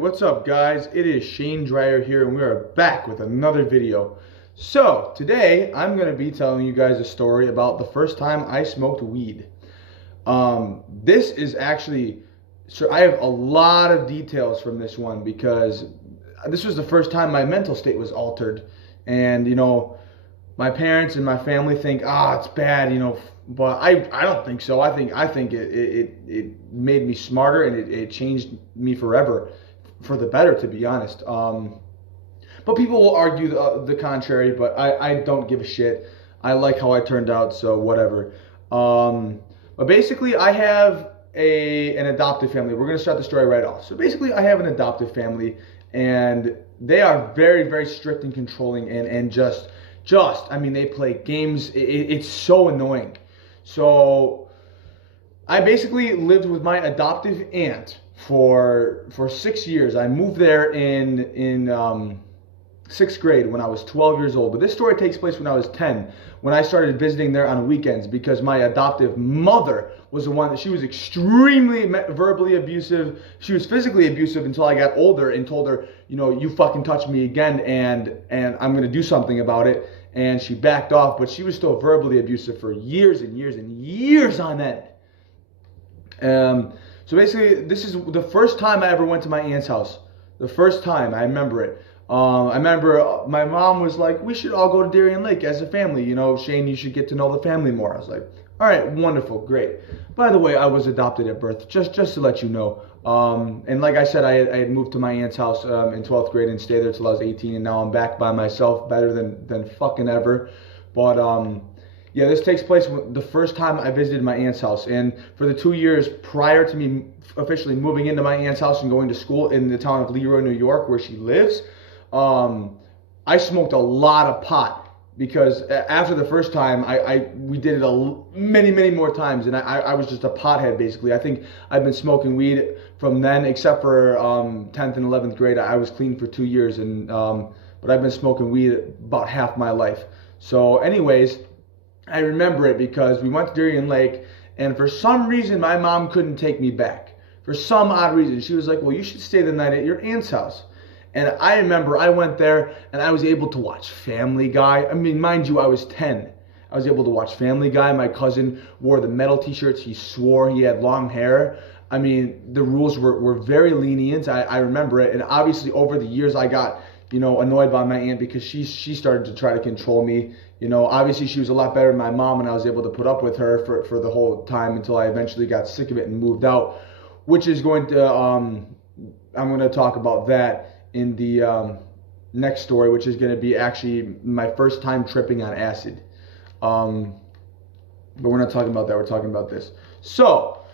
Alright, what's up guys? It is Shane Dreyer here and we are back with another video. So, today I'm going to be telling you guys a story about the first time I smoked weed. This is actually, so I have a lot of details from this one because this was the first time my mental state was altered. And, you know, my parents and my family think, it's bad, you know, but I don't think so. I think it made me smarter and it changed me forever, for the better, to be honest. But people will argue the contrary, but I don't give a shit. I like how I turned out, so whatever. But basically, I have an adoptive family. We're gonna start the story right off. So basically, I have an adoptive family, and they are very, very strict and controlling, and just I mean, they play games. It's so annoying. So I basically lived with my adoptive aunt for 6 years. I moved there in sixth grade when I was 12 years old. But this story takes place when I was 10, when I started visiting there on weekends, because my adoptive mother was the one that she was extremely verbally abusive. She was physically abusive until I got older and told her, you know, you fucking touch me again and I'm going to do something about it. And she backed off, but she was still verbally abusive for years and years and years on end. So basically, this is the first time I ever went to my aunt's house. The first time, I remember it. I remember my mom was like, we should all go to Darien Lake as a family. You know, Shane, you should get to know the family more. I was like, all right, wonderful, great. By the way, I was adopted at birth, just to let you know. And like I said, I had moved to my aunt's house in 12th grade and stayed there till I was 18, and now I'm back by myself, better than fucking ever. But yeah, this takes place the first time I visited my aunt's house, and for the 2 years prior to me officially moving into my aunt's house and going to school in the town of Leroy, New York, where she lives, I smoked a lot of pot. Because after the first time, we did it many more times, and I was just a pothead, basically. I think I've been smoking weed from then, except for 10th and 11th grade. I was clean for 2 years, and but I've been smoking weed about half my life. So anyways, I remember it because we went to Darien Lake, and for some reason, my mom couldn't take me back. For some odd reason, she was like, well, you should stay the night at your aunt's house. And I remember I went there and I was able to watch Family Guy. I mean, mind you, I was 10. I was able to watch Family Guy. My cousin wore the metal t-shirts. He swore he had long hair. I mean, the rules were very lenient. I remember it. And obviously over the years I got, you know, annoyed by my aunt because she started to try to control me. You know, obviously she was a lot better than my mom, and I was able to put up with her for the whole time until I eventually got sick of it and moved out, which is going to, I'm going to talk about that in the next story, which is going to be actually my first time tripping on acid. But we're not talking about that. We're talking about this. So,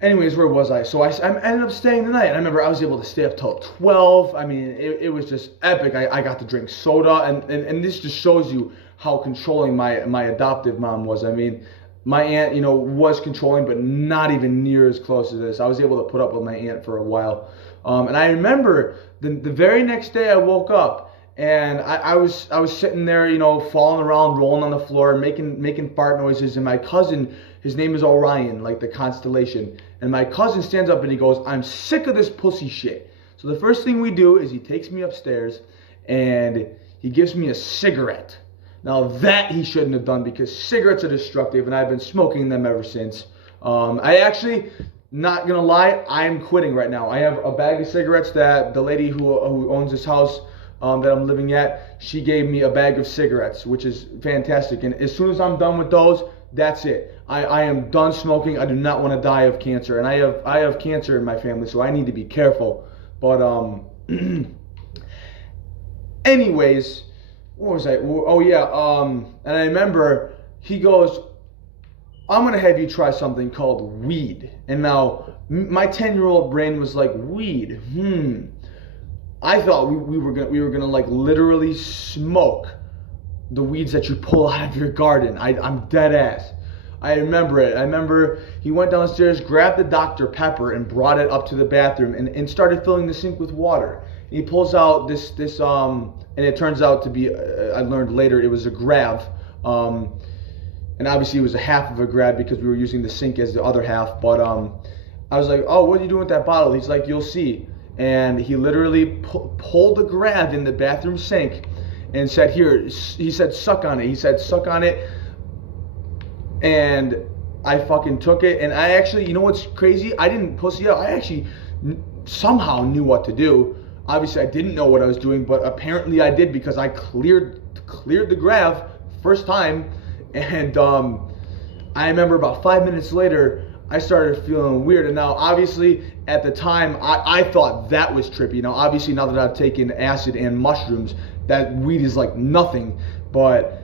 anyways, where was I? So I ended up staying the night. I remember I was able to stay up till 12. I mean, it was just epic. I got to drink soda, and this just shows you how controlling my adoptive mom was. I mean, my aunt, you know, was controlling, but not even near as close as this. I was able to put up with my aunt for a while. And I remember the very next day I woke up and I was sitting there, you know, falling around, rolling on the floor, making fart noises. And my cousin, his name is Orion, like the constellation. And my cousin stands up and he goes, I'm sick of this pussy shit. So the first thing we do is he takes me upstairs and he gives me a cigarette. Now that he shouldn't have done, because cigarettes are destructive and I've been smoking them ever since. I actually, not gonna lie, I am quitting right now. I have a bag of cigarettes that the lady who owns this house that I'm living at, she gave me a bag of cigarettes, which is fantastic. And as soon as I'm done with those, that's it. I am done smoking. I do not want to die of cancer, and I have cancer in my family, so I need to be careful. But anyways, what was I? Oh yeah, and I remember he goes, I'm going to have you try something called weed. And now, my 10-year-old brain was like, weed? I thought we were gonna like literally smoke the weeds that you pull out of your garden. I'm dead ass. I remember it. I remember he went downstairs, grabbed the Dr. Pepper, and brought it up to the bathroom and started filling the sink with water. And he pulls out this and it turns out to be, I learned later, it was a Grav. And obviously it was a half of a Grav because we were using the sink as the other half. But I was like, oh, what are you doing with that bottle? He's like, you'll see. and he literally pulled a grab in the bathroom sink and said, here, he said, suck on it. He said, suck on it. And I fucking took it. And I actually, you know what's crazy? I didn't pussy out. I actually somehow knew what to do. Obviously, I didn't know what I was doing, but apparently I did, because I cleared the grab first time. And I remember about 5 minutes later, I started feeling weird. And now, obviously, at the time, I thought that was trippy. Now, obviously, now that I've taken acid and mushrooms, that weed is like nothing. But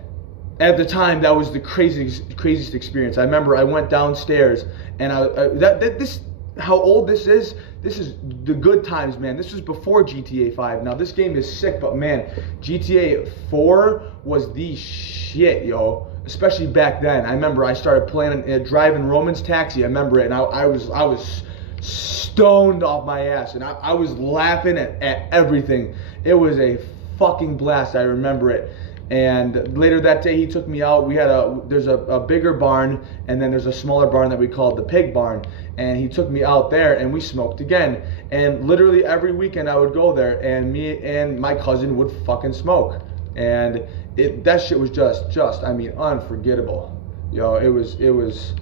at the time, that was the craziest experience. I remember I went downstairs, and how old this is the good times, man. This was before GTA 5. Now, this game is sick, but man, GTA 4 was the shit, yo. Especially back then. I remember I started playing driving Roman's Taxi. I remember it, and I was stoned off my ass, and I was laughing at everything. It was a fucking blast. I remember it. And later that day, he took me out. We had there's a bigger barn, and then there's a smaller barn that we called the pig barn. And he took me out there, and we smoked again. And literally every weekend I would go there, and me and my cousin would fucking smoke. And that shit was just I mean, unforgettable. Yo, it was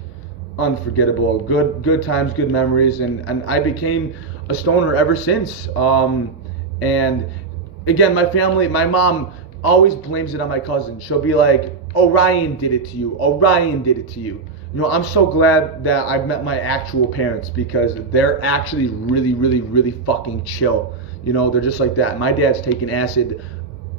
unforgettable. Good times, good memories, and I became a stoner ever since. And again, my family, my mom always blames it on my cousin. She'll be like, Orion did it to you. Orion did it to you. You know, I'm so glad that I've met my actual parents, because they're actually really fucking chill. You know, they're just like that. My dad's taken acid.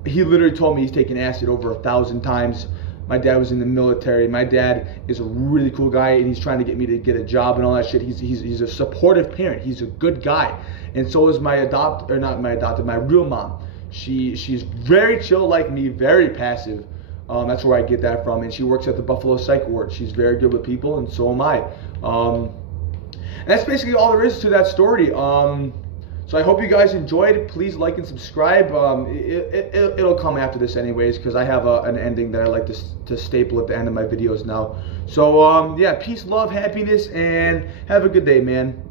He literally told me he's taken acid over 1,000 times. My dad was in the military. My dad is a really cool guy, and he's trying to get me to get a job and all that shit. He's a supportive parent. He's a good guy. And so is my real mom. She's very chill like me, very passive. That's where I get that from. And she works at the Buffalo Psych Ward. She's very good with people, and so am I. And that's basically all there is to that story. So I hope you guys enjoyed. Please like and subscribe. It'll come after this anyways, because I have an ending that I like to staple at the end of my videos now. So yeah, peace, love, happiness, and have a good day, man.